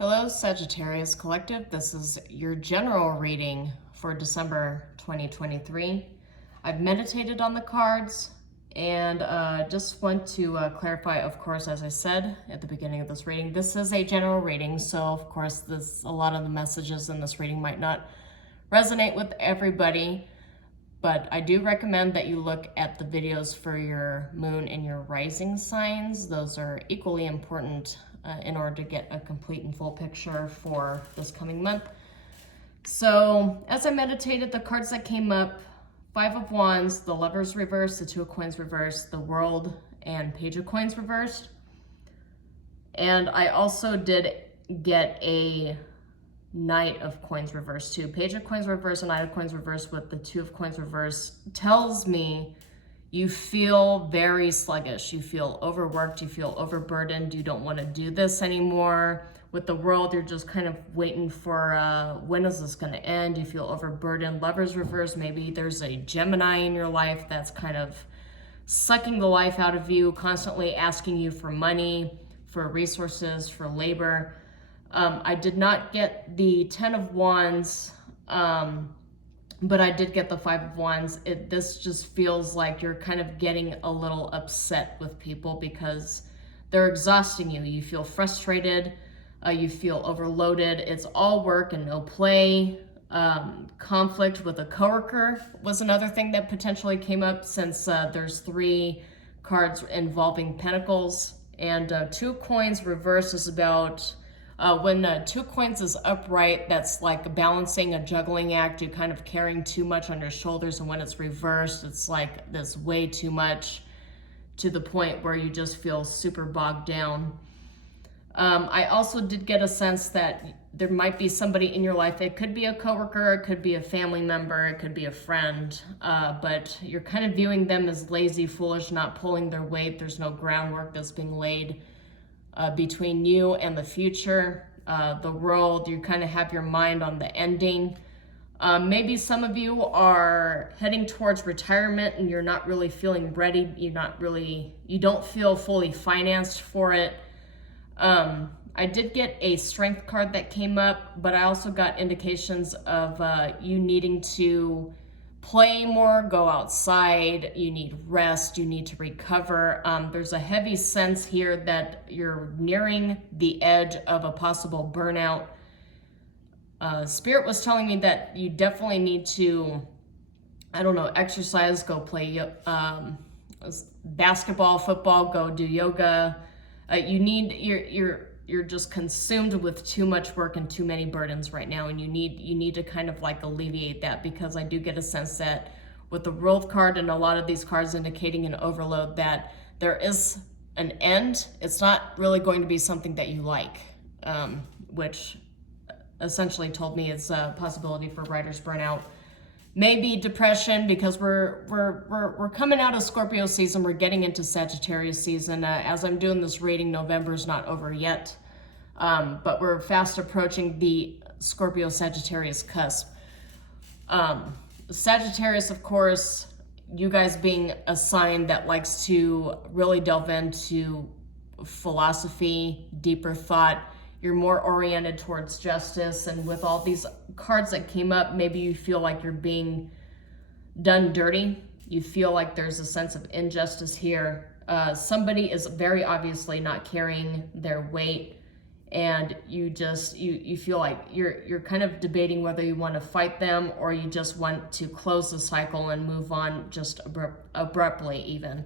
Hello, Sagittarius Collective. This is your general reading for December 2023. I've meditated on the cards and just want to clarify, of course, as I said at the beginning of this reading, this is a general reading. So, of course, a lot of the messages in this reading might not resonate with everybody. But I do recommend that you look at the videos for your moon and your rising signs. Those are equally important in order to get a complete and full picture for this coming month. So as I meditated, the cards that came up, Five of Wands, the Lovers reversed, the Two of Coins reversed, the World, and Page of Coins reversed. And I also did get a Knight of Coins reversed too. Page of Coins reversed and Knight of Coins reversed with the Two of Coins reversed tells me you feel very sluggish. You feel overworked. You feel overburdened. You don't want to do this anymore. With the World, you're just kind of waiting for when is this going to end? You feel overburdened. Lovers reversed. Maybe there's a Gemini in your life that's kind of sucking the life out of you, constantly asking you for money, for resources, for labor. I did not get the Ten of Wands, but I did get the Five of Wands. This just feels like you're kind of getting a little upset with people because they're exhausting you. You feel frustrated. You feel overloaded. It's all work and no play. Conflict with a coworker was another thing that potentially came up since there's three cards involving Pentacles. And Two of Coins reverse is about when Two Coins is upright, that's like balancing a juggling act. You're kind of carrying too much on your shoulders, and when it's reversed, it's like this way too much to the point where you just feel super bogged down. I also did get a sense that there might be somebody in your life. It could be a coworker, it could be a family member, it could be a friend, but you're kind of viewing them as lazy, foolish, not pulling their weight. There's no groundwork that's being laid between you and the future. The World, you kind of have your mind on the ending. Maybe some of you are heading towards retirement and you're not really feeling ready. You don't feel fully financed for it. I did get a Strength card that came up, but I also got indications of you needing to play more, go outside, you need rest, you need to recover. There's a heavy sense here that you're nearing the edge of a possible burnout. Spirit was telling me that you definitely need to, exercise, go play basketball, football, go do yoga. You're just consumed with too much work and too many burdens right now, and you need to kind of like alleviate that, because I do get a sense that with the World card and a lot of these cards indicating an overload, that there is an end. It's not really going to be something that you like, which essentially told me it's a possibility for writer's burnout. Maybe depression, because we're coming out of Scorpio season. We're getting into Sagittarius season. As I'm doing this reading, November's not over yet, but we're fast approaching the Scorpio-Sagittarius cusp. Sagittarius, of course, you guys being a sign that likes to really delve into philosophy, deeper thought. You're more oriented towards justice, and with all these cards that came up, maybe you feel like you're being done dirty. You feel like there's a sense of injustice here. Somebody is very obviously not carrying their weight, and you feel like you're kind of debating whether you want to fight them or you just want to close the cycle and move on just abruptly, even.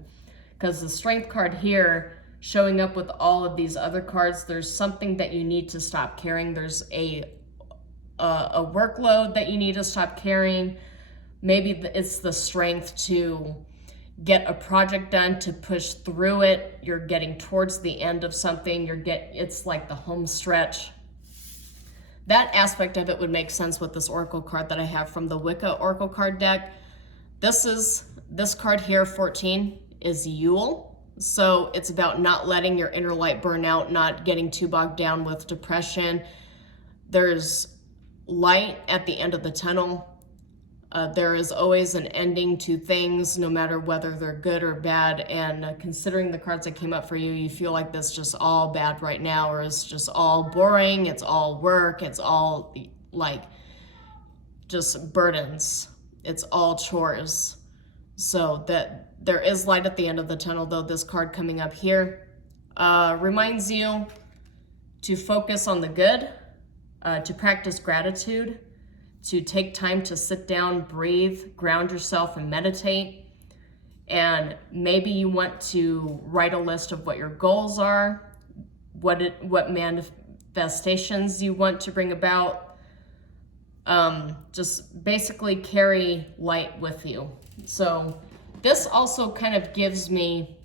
Because the Strength card here, showing up with all of these other cards, there's something that you need to stop carrying. There's a workload that you need to stop carrying. Maybe it's the strength to get a project done, to push through it. You're getting towards the end of something. It's like the home stretch. That aspect of it would make sense with this Oracle card that I have from the Wicca Oracle card deck. This card here, 14, is Yule. So it's about not letting your inner light burn out, not getting too bogged down with depression. There's light at the end of the tunnel. There is always an ending to things, no matter whether they're good or bad. And considering the cards that came up for you, you feel like this just all bad right now, or it's just all boring, it's all work, it's all like just burdens, it's all chores. So that there is light at the end of the tunnel, though. This card coming up here reminds you to focus on the good, to practice gratitude, to take time to sit down, breathe, ground yourself, and meditate. And maybe you want to write a list of what your goals are, what manifestations you want to bring about. Just basically carry light with you. So this also kind of gives me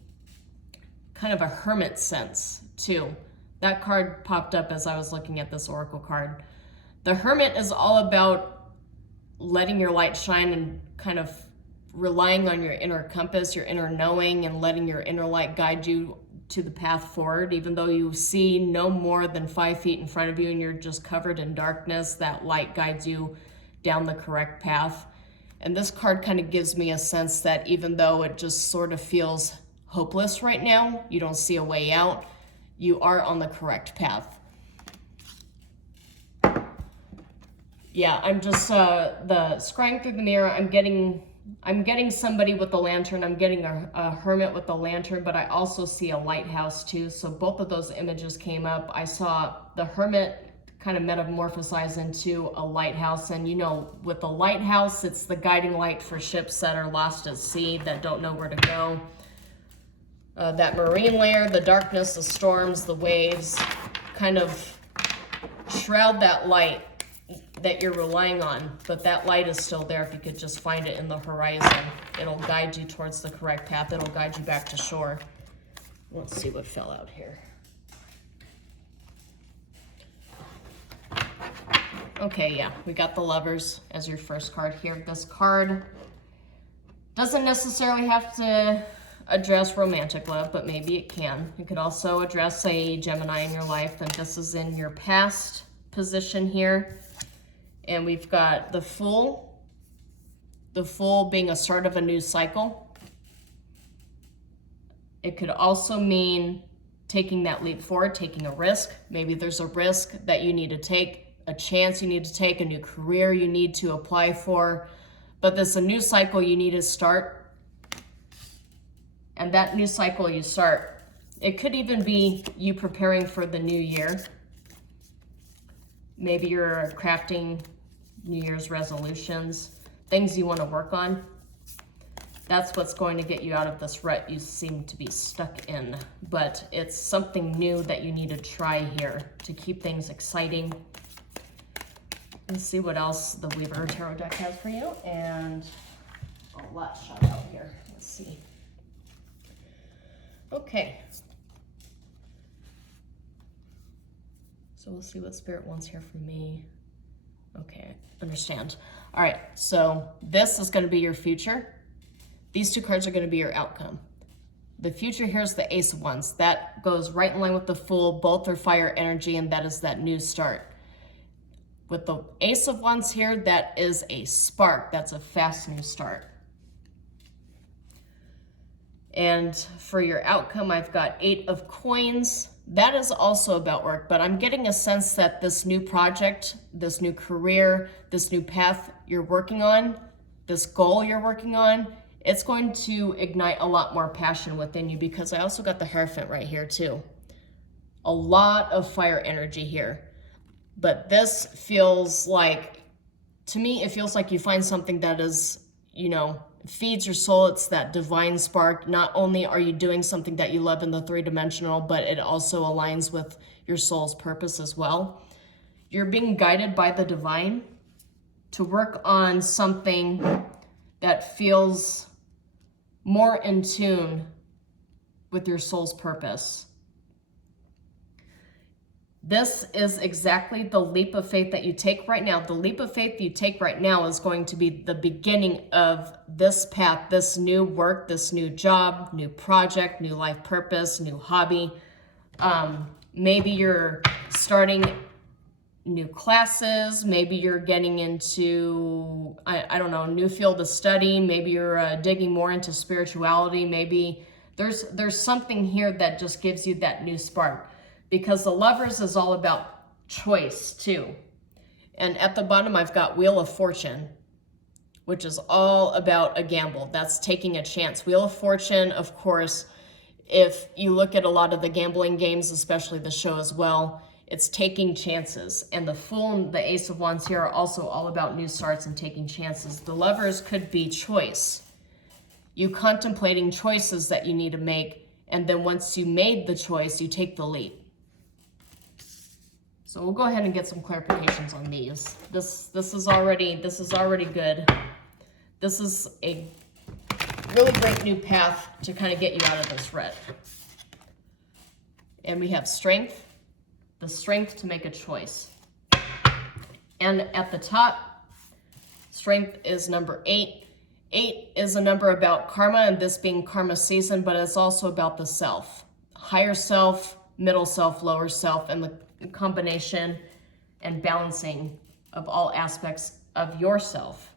kind of a hermit sense too. That card popped up as I was looking at this oracle card. The hermit is all about letting your light shine and kind of relying on your inner compass, your inner knowing, and letting your inner light guide you to the path forward. Even though you see no more than 5 feet in front of you and you're just covered in darkness, that light guides you down the correct path. And this card kind of gives me a sense that even though it just sort of feels hopeless right now, you don't see a way out, you are on the correct path. Yeah, I'm just the scrying through the mirror. I'm getting somebody with a lantern. I'm getting a hermit with a lantern, but I also see a lighthouse too. So both of those images came up. I saw the hermit kind of metamorphosize into a lighthouse, and you know, with the lighthouse, it's the guiding light for ships that are lost at sea, that don't know where to go. That marine layer, the darkness, the storms, the waves, kind of shroud that light that you're relying on, but that light is still there if you could just find it in the horizon. It'll guide you towards the correct path. It'll guide you back to shore. Let's see what fell out here. Okay, yeah, we got the Lovers as your first card here. This card doesn't necessarily have to address romantic love, but maybe it can. It could also address a Gemini in your life, and this is in your past position here. And we've got the Fool being a start of a new cycle. It could also mean taking that leap forward, taking a risk. Maybe there's a risk that you need to take, a chance you need to take, a new career you need to apply for. But there's a new cycle you need to start. And that new cycle you start, it could even be you preparing for the new year. Maybe you're crafting New Year's resolutions, things you want to work on. That's what's going to get you out of this rut you seem to be stuck in. But it's something new that you need to try here to keep things exciting. Let's see what else the Weaver Tarot deck has for you. And a lot shot out here. Let's see. Okay. So we'll see what Spirit wants here from me. Okay, understand. All right, so this is going to be your future. These two cards are going to be your outcome. The future here is the Ace of Wands. That goes right in line with the Fool. Both are fire energy, and that is that new start. With the Ace of Wands here, that is a spark. That's a fast new start. And for your outcome, I've got 8 of Coins. That is also about work, but I'm getting a sense that this new project, this new career, this new path you're working on, this goal you're working on, it's going to ignite a lot more passion within you, because I also got the Hierophant right here too. A lot of fire energy here. But this feels like, to me, it feels like you find something that is, you know, feeds your soul. It's that divine spark. Not only are you doing something that you love in the 3-dimensional, but it also aligns with your soul's purpose as well. You're being guided by the divine to work on something that feels more in tune with your soul's purpose. This is exactly the leap of faith that you take right now. The leap of faith you take right now is going to be the beginning of this path, this new work, this new job, new project, new life purpose, new hobby. Maybe you're starting new classes. Maybe you're getting into, I don't know, new field of study. Maybe you're digging more into spirituality. Maybe there's something here that just gives you that new spark, because the Lovers is all about choice too. And at the bottom, I've got Wheel of Fortune, which is all about a gamble. That's taking a chance. Wheel of Fortune, of course, if you look at a lot of the gambling games, especially the show as well, it's taking chances. And the Fool and the Ace of Wands here are also all about new starts and taking chances. The Lovers could be choice. You contemplating choices that you need to make, and then once you made the choice, you take the leap. So we'll go ahead and get some clarifications on these. This is already good. This is a really great new path to kind of get you out of this rut. And we have strength, the strength to make a choice. And at the top, strength is number 8. 8 is a number about karma, and this being karma season, but it's also about the self. Higher self, middle self, lower self, and the combination and balancing of all aspects of yourself.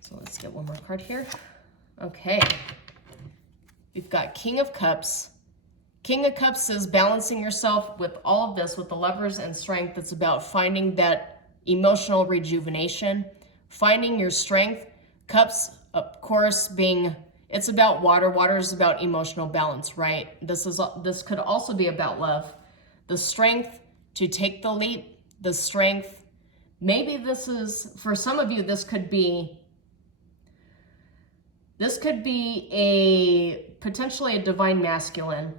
So let's get one more card here. Okay. We've got King of Cups. King of Cups is balancing yourself with all of this, with the Lovers and strength. It's about finding that emotional rejuvenation, finding your strength. Cups, of course, being, it's about water. Water is about emotional balance, right? This could also be about love. The strength to take the leap, the strength. Maybe this is, for some of you, this could be potentially a divine masculine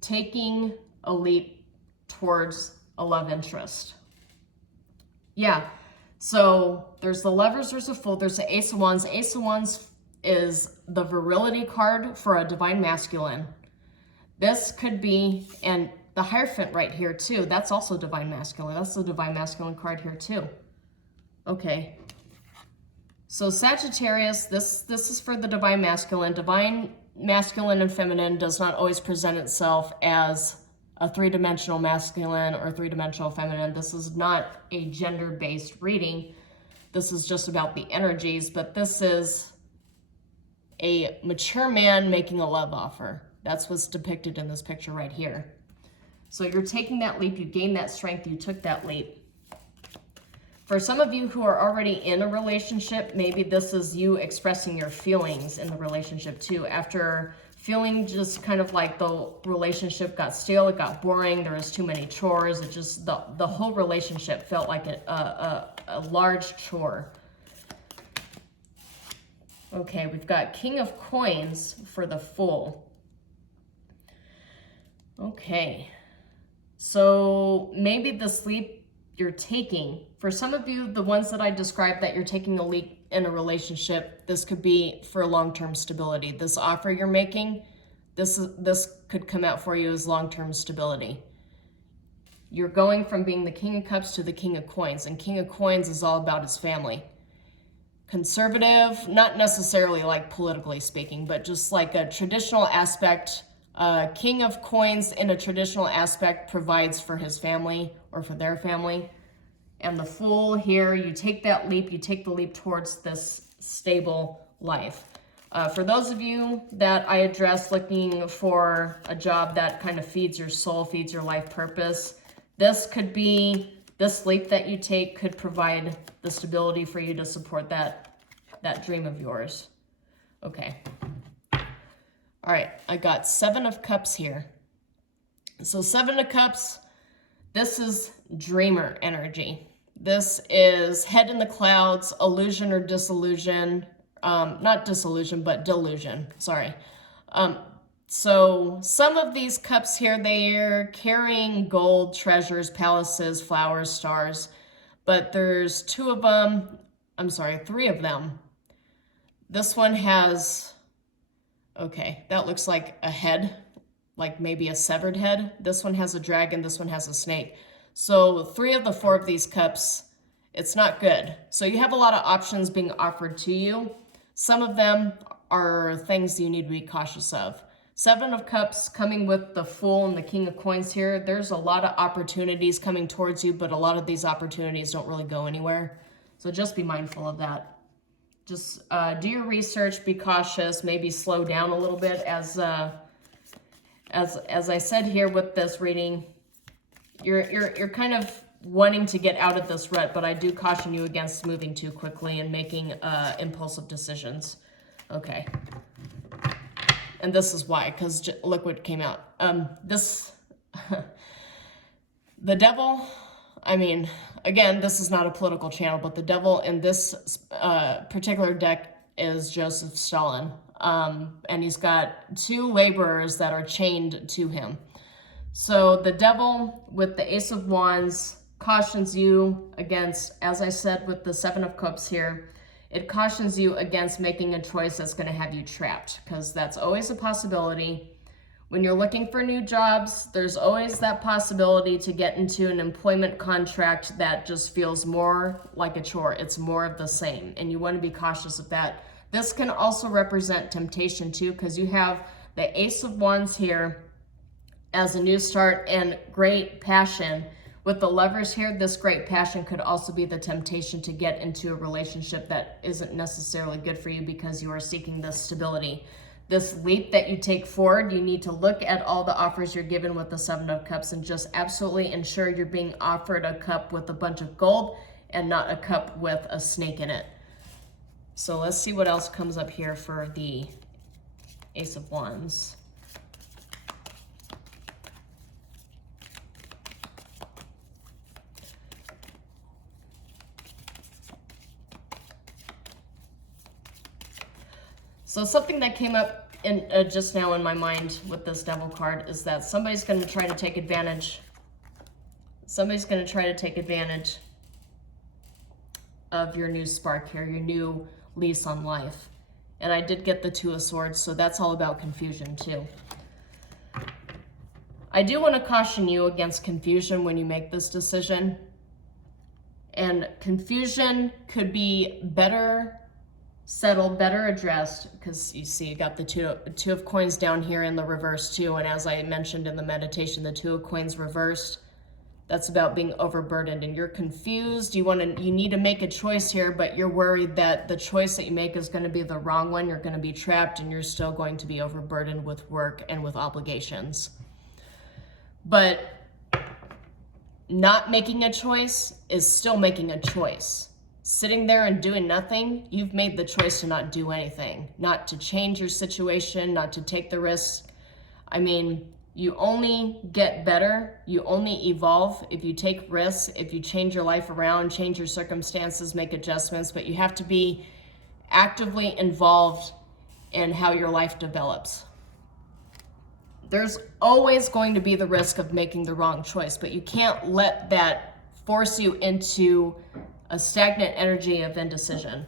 taking a leap towards a love interest. Yeah, so there's the Lovers, there's a Fool, there's the Ace of Wands. Ace of Wands is the virility card for a divine masculine. This could be, and the Hierophant right here too, that's also divine masculine. That's the divine masculine card here too. Okay. So Sagittarius, this is for the divine masculine. Divine masculine and feminine does not always present itself as a three-dimensional masculine or three-dimensional feminine. This is not a gender-based reading. This is just about the energies, but this is a mature man making a love offer. That's what's depicted in this picture right here. So you're taking that leap, you gained that strength, you took that leap. For some of you who are already in a relationship, maybe this is you expressing your feelings in the relationship too. After feeling just kind of like the relationship got stale, it got boring, there was too many chores, it just, the whole relationship felt like a large chore. Okay, we've got King of Coins for the Fool. Okay, so maybe this leap you're taking, for some of you, the ones that I described that you're taking a leap in a relationship, this could be for long-term stability. This offer you're making, this could come out for you as long-term stability. You're going from being the King of Cups to the King of Coins, and King of Coins is all about his family. Conservative, not necessarily like politically speaking, but just like a traditional aspect. King of Coins in a traditional aspect provides for his family or for their family. And the Fool here, you take that leap, you take the leap towards this stable life. For those of you that I addressed looking for a job that kind of feeds your soul, feeds your life purpose, this could be, this leap that you take could provide the stability for you to support that dream of yours. Okay. All right, I got 7 of Cups here. So 7 of Cups, this is dreamer energy. This is head in the clouds, illusion or disillusion. Not disillusion, but delusion, sorry. So some of these cups here, they're carrying gold, treasures, palaces, flowers, stars. But there's 3 of them. This one has, okay, that looks like a head, like maybe a severed head. This one has a dragon, this one has a snake. So 3 of the 4 of these cups, it's not good. So you have a lot of options being offered to you. Some of them are things you need to be cautious of. Seven of Cups coming with the Fool and the King of Coins here. There's a lot of opportunities coming towards you, but a lot of these opportunities don't really go anywhere. So just be mindful of that. Just do your research, be cautious, maybe slow down a little bit. As I said here with this reading, you're kind of wanting to get out of this rut, but I do caution you against moving too quickly and making impulsive decisions. Okay. And this is why, because look what came out. The devil, I mean, again, this is not a political channel, but the devil in this particular deck is Joseph Stalin. And he's got two laborers that are chained to him. So the devil with the Ace of Wands cautions you against, as I said with the Seven of Cups here, it cautions you against making a choice that's going to have you trapped, because that's always a possibility. When you're looking for new jobs, there's always that possibility to get into an employment contract that just feels more like a chore. It's more of the same, and you want to be cautious of that. This can also represent temptation too, because you have the Ace of Wands here as a new start and great passion. With the Lovers here, this great passion could also be the temptation to get into a relationship that isn't necessarily good for you because you are seeking this stability. This leap that you take forward, you need to look at all the offers you're given with the Seven of Cups and just absolutely ensure you're being offered a cup with a bunch of gold and not a cup with a snake in it. So let's see what else comes up here for the Ace of Wands. So something that came up in just now in my mind with this Devil card is that somebody's going to try to take advantage. Somebody's going to try to take advantage of your new spark here, your new lease on life. And I did get the Two of Swords, so that's all about confusion too. I do want to caution you against confusion when you make this decision. And confusion could be better settled, better addressed, because you see you got the two of Coins down here in the reverse too. And as I mentioned in the meditation, the Two of Coins reversed, that's about being overburdened and you're confused. You need to make a choice here, but you're worried that the choice that you make is going to be the wrong one. You're going to be trapped and you're still going to be overburdened with work and with obligations. But not making a choice is still making a choice. Sitting there and doing nothing, you've made the choice to not do anything, not to change your situation, not to take the risk. I mean, you only get better, you only evolve if you take risks, if you change your life around, change your circumstances, make adjustments, but you have to be actively involved in how your life develops. There's always going to be the risk of making the wrong choice, but you can't let that force you into a stagnant energy of indecision.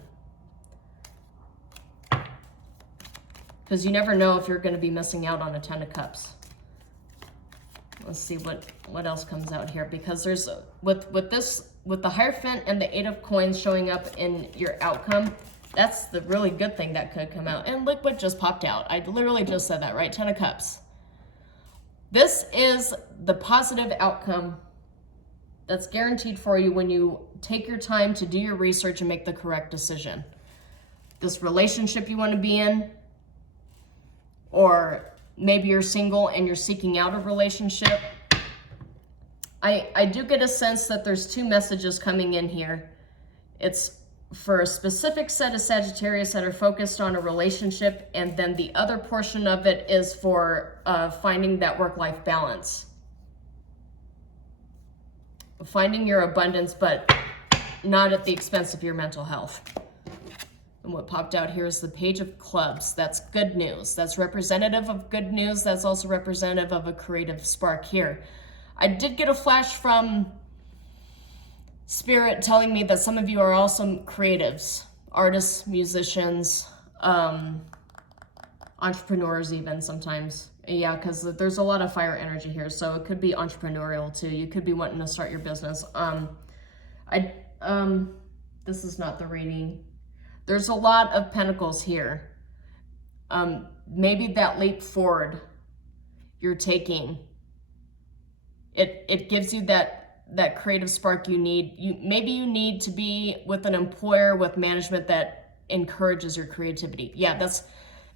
Because you never know if you're going to be missing out on a Ten of Cups. Let's see what else comes out here, because there's with the Hierophant and the Eight of Coins showing up in your outcome, that's the really good thing that could come out. And look what just popped out. I literally just said that, right? Ten of Cups. This is the positive outcome that's guaranteed for you when you take your time to do your research and make the correct decision. This relationship you want to be in, or maybe you're single and you're seeking out a relationship. I do get a sense that there's two messages coming in here. It's for a specific set of Sagittarius that are focused on a relationship, and then the other portion of it is for finding that work-life balance. Finding your abundance, but not at the expense of your mental health. And what popped out here is the Page of Clubs. That's good news. That's representative of good news. That's also representative of a creative spark here. I did get a flash from Spirit telling me that some of you are also creatives, artists, musicians, entrepreneurs even sometimes. Yeah, because there's a lot of fire energy here, so it could be entrepreneurial too. You could be wanting to start your business. This is not the reading. There's a lot of pentacles here. maybe that leap forward you're taking, it gives you that creative spark you need. Maybe you need to be with an employer, with management that encourages your creativity. Yeah, that's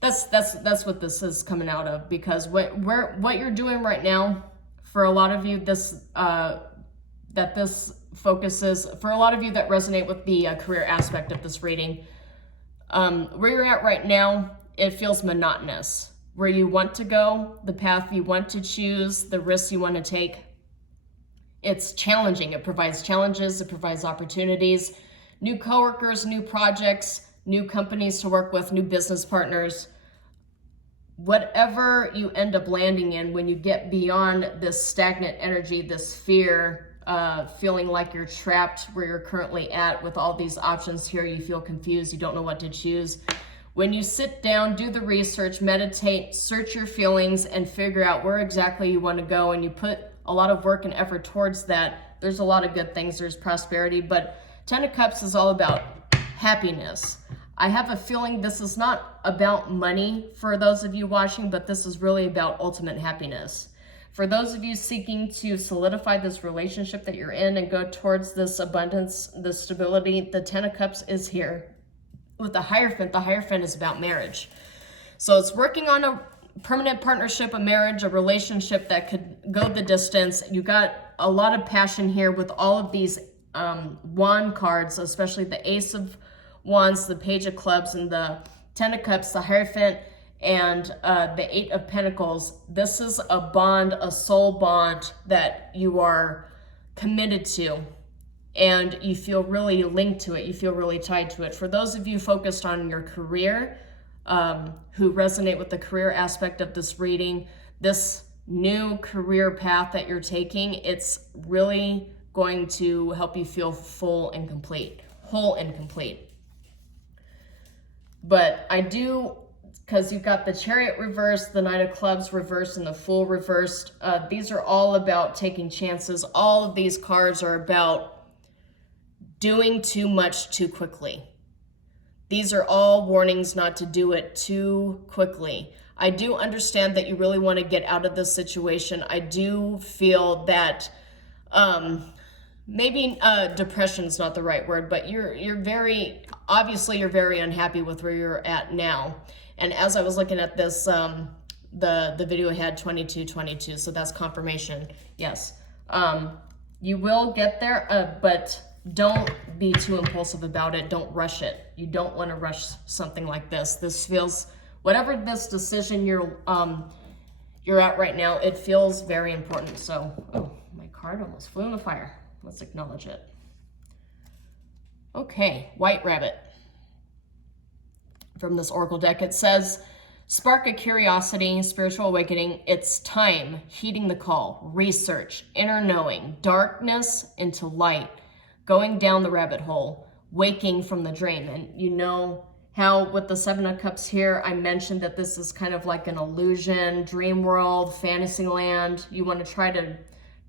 what this is coming out of, because what you're doing right now, for a lot of you, this focuses, for a lot of you that resonate with the career aspect of this reading, where you're at right now, it feels monotonous. Where you want to go, the path you want to choose, the risks you want to take, it's challenging. It provides challenges, it provides opportunities, new coworkers, new projects, new companies to work with, new business partners. Whatever you end up landing in, when you get beyond this stagnant energy, this fear, feeling like you're trapped where you're currently at with all these options here, you feel confused, you don't know what to choose. When you sit down, do the research, meditate, search your feelings, and figure out where exactly you want to go, and you put a lot of work and effort towards that, there's a lot of good things. There's prosperity, but Ten of Cups is all about happiness. I have a feeling this is not about money for those of you watching, but this is really about ultimate happiness. For those of you seeking to solidify this relationship that you're in and go towards this abundance, this stability, the Ten of Cups is here. With the Hierophant is about marriage. So it's working on a permanent partnership, a marriage, a relationship that could go the distance. You got a lot of passion here with all of these wand cards, especially the Ace of Wands, the Page of Clubs, and the Ten of Cups, the Hierophant, and the Eight of Pentacles. This is a bond, a soul bond that you are committed to, and you feel really linked to it. You feel really tied to it. For those of you focused on your career, who resonate with the career aspect of this reading, this new career path that you're taking, it's really going to help you feel full and complete, whole and complete. But I do, because you've got the Chariot reversed, the Knight of Clubs reversed, and the Fool reversed. These are all about taking chances. All of these cards are about doing too much too quickly. These are all warnings not to do it too quickly. I do understand that you really want to get out of this situation. I do feel that maybe depression is not the right word, but you're very unhappy with where you're at now. And as I was looking at this, the video had 22, so that's confirmation. Yes, you will get there, but don't be too impulsive about it. Don't rush it. You don't want to rush something like this. This feels, whatever this decision you're at right now, it feels very important. So, oh, my card almost flew in the fire. Let's acknowledge it. Okay, White Rabbit. From this Oracle deck, it says, spark a curiosity, spiritual awakening. It's time, heeding the call, research, inner knowing, darkness into light, going down the rabbit hole, waking from the dream. And you know how with the Seven of Cups here, I mentioned that this is kind of like an illusion, dream world, fantasy land. You want to try to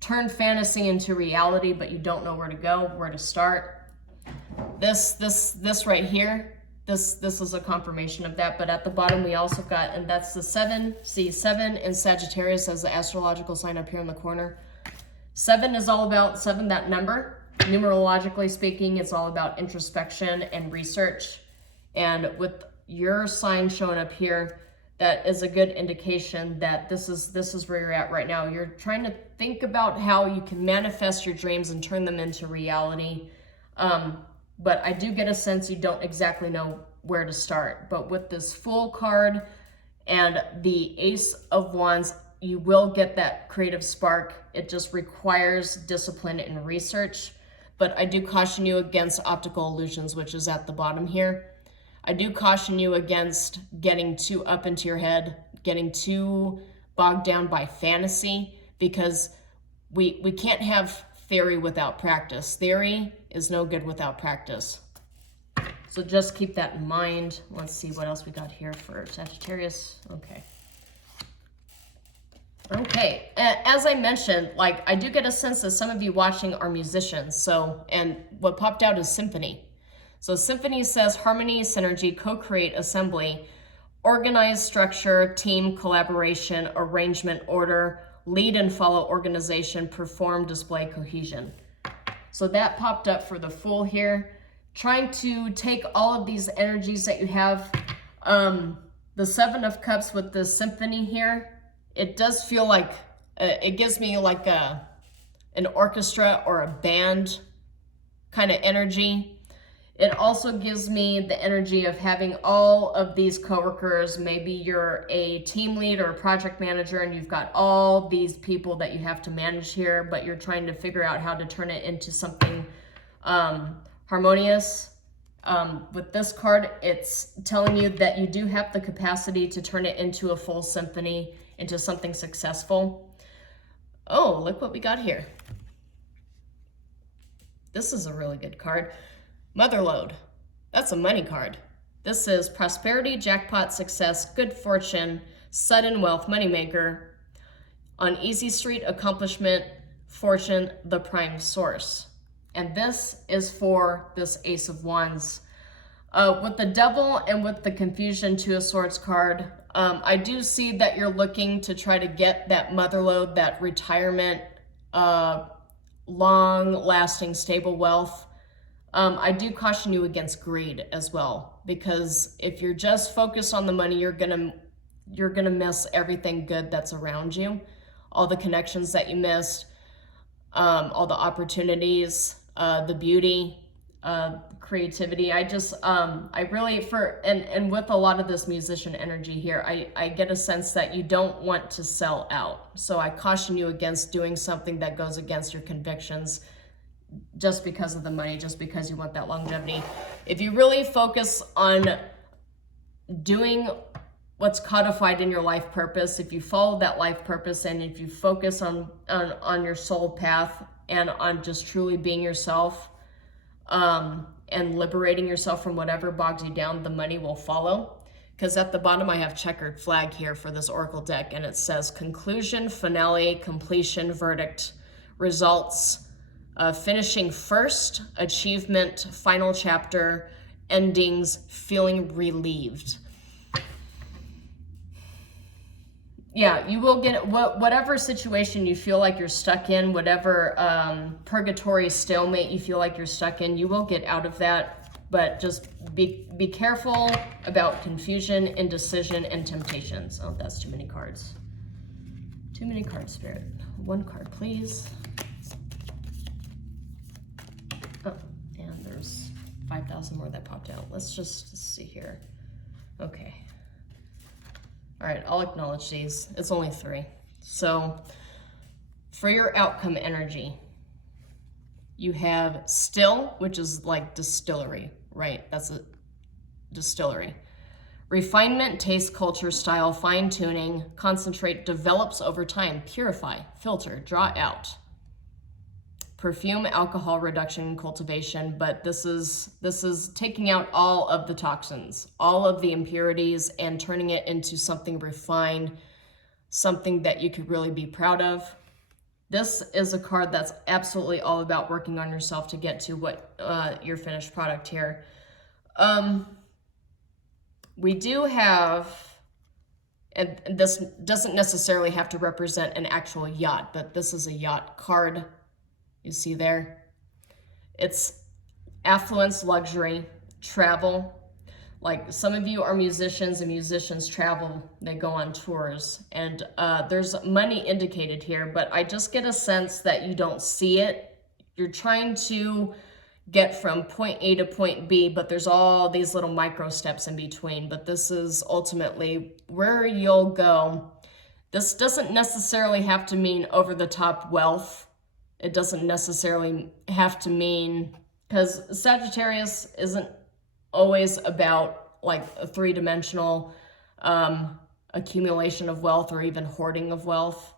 turn fantasy into reality, but you don't know where to go, where to start. This right here, this is a confirmation of that. But at the bottom, we also got, and that's the 7. See, 7 in Sagittarius as the astrological sign up here in the corner. 7 is all about 7, that number. Numerologically speaking, it's all about introspection and research. And with your sign showing up here, that is a good indication that this is where you're at right now. You're trying to think about how you can manifest your dreams and turn them into reality. But I do get a sense you don't exactly know where to start. But with this Fool card and the Ace of Wands, you will get that creative spark. It just requires discipline and research. But I do caution you against optical illusions, which is at the bottom here. I do caution you against getting too up into your head, getting too bogged down by fantasy, because we can't have theory without practice. Theory is no good without practice. So just keep that in mind. Let's see what else we got here for Sagittarius. Okay, as I mentioned, like, I do get a sense that some of you watching are musicians. So, and what popped out is symphony. So symphony says harmony, synergy, co-create, assembly, organized structure, team, collaboration, arrangement, order, lead and follow organization, perform, display, cohesion. So that popped up for the Fool here. Trying to take all of these energies that you have. The Seven of Cups with the Symphony here, it does feel like, it gives me like an orchestra or a band kind of energy. It also gives me the energy of having all of these coworkers. Maybe you're a team lead or a project manager and you've got all these people that you have to manage here, but you're trying to figure out how to turn it into something harmonious. With this card, it's telling you that you do have the capacity to turn it into a full symphony, into something successful. Oh, look what we got here. This is a really good card. Motherlode. That's a money card. This is prosperity, jackpot, success, good fortune, sudden wealth, moneymaker. On easy street, accomplishment, fortune, the prime source. And this is for this Ace of Wands. With the Devil and with the Confusion, Two of Swords card, I do see that you're looking to try to get that motherlode, that retirement, long-lasting, stable wealth. I do caution you against greed as well, because if you're just focused on the money, you're gonna miss everything good that's around you, all the connections that you missed, all the opportunities, the beauty, creativity. I really, and with a lot of this musician energy here, I get a sense that you don't want to sell out. So I caution you against doing something that goes against your convictions just because of the money, just because you want that longevity. If you really focus on doing what's codified in your life purpose, if you follow that life purpose, and if you focus on your soul path and on just truly being yourself, and liberating yourself from whatever bogs you down, the money will follow. Because at the bottom I have checkered flag here for this oracle deck, and it says conclusion, finale, completion, verdict, results, finishing first, achievement, final chapter, endings, feeling relieved. Yeah, you will get whatever situation you feel like you're stuck in, whatever purgatory stalemate you feel like you're stuck in, you will get out of that. But just be careful about confusion, indecision, and temptations. Oh, that's too many cards. Too many cards, Spirit. One card, please. Oh, and there's 5,000 more that popped out. Let's just see here. Okay. All right, I'll acknowledge these. It's only 3. So for your outcome energy, you have still, which is like distillery, right? That's a distillery. Refinement, taste, culture, style, fine-tuning, concentrate, develops over time, purify, filter, draw out. Perfume, alcohol, reduction, cultivation, but this is taking out all of the toxins, all of the impurities, and turning it into something refined, something that you could really be proud of. This is a card that's absolutely all about working on yourself to get to what your finished product here. We do have, and this doesn't necessarily have to represent an actual yacht, but this is a yacht card. You see there? It's affluence, luxury, travel. Like some of you are musicians, and musicians travel, they go on tours, and there's money indicated here, but I just get a sense that you don't see it. You're trying to get from point A to point B, but there's all these little micro steps in between, but this is ultimately where you'll go. This doesn't necessarily have to mean over-the-top wealth. It doesn't necessarily have to mean, because Sagittarius isn't always about like a three-dimensional accumulation of wealth or even hoarding of wealth.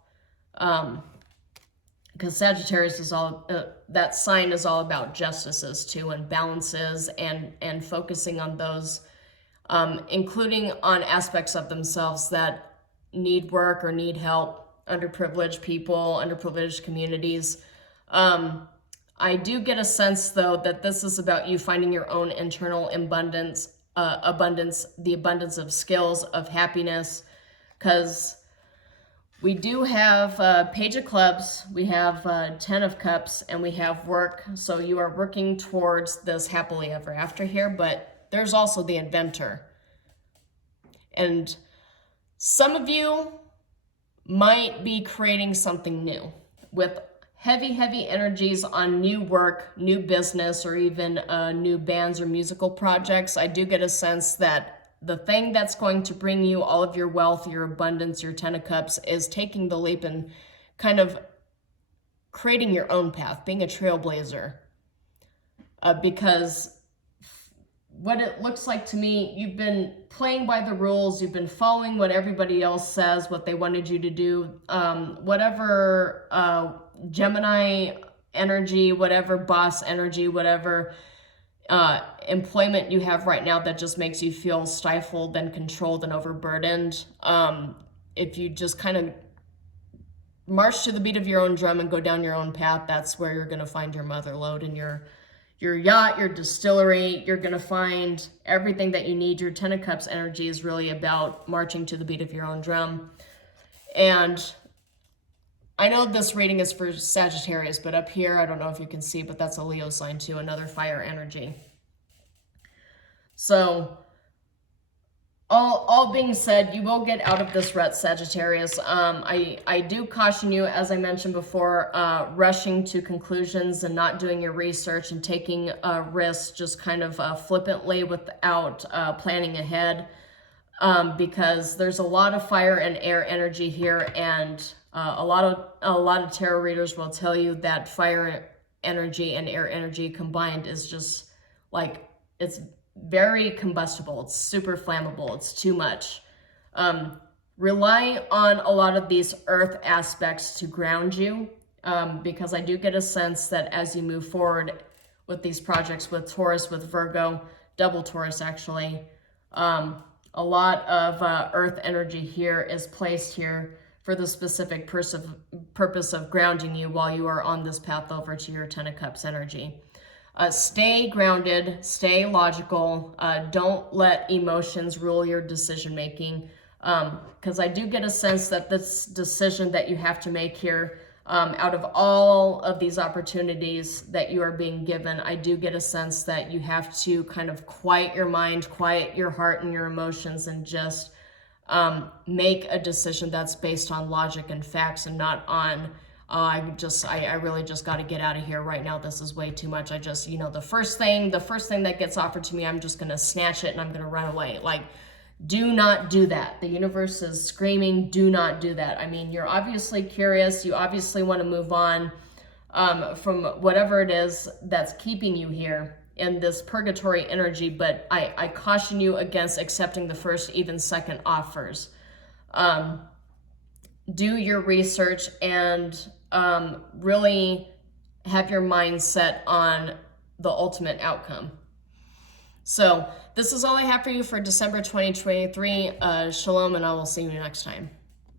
Because Sagittarius is all, that sign is all about justices too, and balances, and focusing on those, including on aspects of themselves that need work or need help, underprivileged people, underprivileged communities. I do get a sense though that this is about you finding your own internal abundance, abundance, the abundance of skills, of happiness, because we do have Page of Clubs, we have 10 of Cups, and we have work. So you are working towards this happily ever after here, but there's also the inventor. And some of you might be creating something new with heavy energies on new work, new business, or even new bands or musical projects. I do get a sense that the thing that's going to bring you all of your wealth, your abundance, your 10 of Cups is taking the leap and kind of creating your own path, being a trailblazer. Because what it looks like to me, you've been playing by the rules, you've been following what everybody else says, what they wanted you to do, whatever Gemini energy, whatever boss energy, whatever employment you have right now that just makes you feel stifled and controlled and overburdened. If you just kind of march to the beat of your own drum and go down your own path, that's where you're going to find your mother lode and your yacht, your distillery. You're going to find everything that you need. Your 10 of Cups energy is really about marching to the beat of your own drum. And I know this reading is for Sagittarius, but up here, I don't know if you can see, but that's a Leo sign too, another fire energy. So all being said, you will get out of this rut, Sagittarius. I do caution you, as I mentioned before, rushing to conclusions and not doing your research and taking risks just kind of flippantly without planning ahead, because there's a lot of fire and air energy here, and a lot of tarot readers will tell you that fire energy and air energy combined is just like, it's very combustible, it's super flammable, it's too much. Rely on a lot of these earth aspects to ground you, because I do get a sense that as you move forward with these projects with Taurus, with Virgo, double Taurus actually, a lot of earth energy here is placed here for the specific purpose of grounding you while you are on this path over to your 10 of Cups energy. Stay grounded, stay logical. Don't let emotions rule your decision making, because I do get a sense that this decision that you have to make here, out of all of these opportunities that you are being given, I do get a sense that you have to kind of quiet your mind, quiet your heart and your emotions, and just make a decision that's based on logic and facts and not on I really just got to get out of here right now. This is way too much. I just, the first thing that gets offered to me, I'm just going to snatch it and I'm going to run away. Like, do not do that. The universe is screaming, do not do that. I mean, you're obviously curious. You obviously want to move on from whatever it is that's keeping you here in this purgatory energy. But I caution you against accepting the first, even second offers. Do your research and really have your mind set on the ultimate outcome. So this is all I have for you for December 2023. Shalom, and I will see you next time.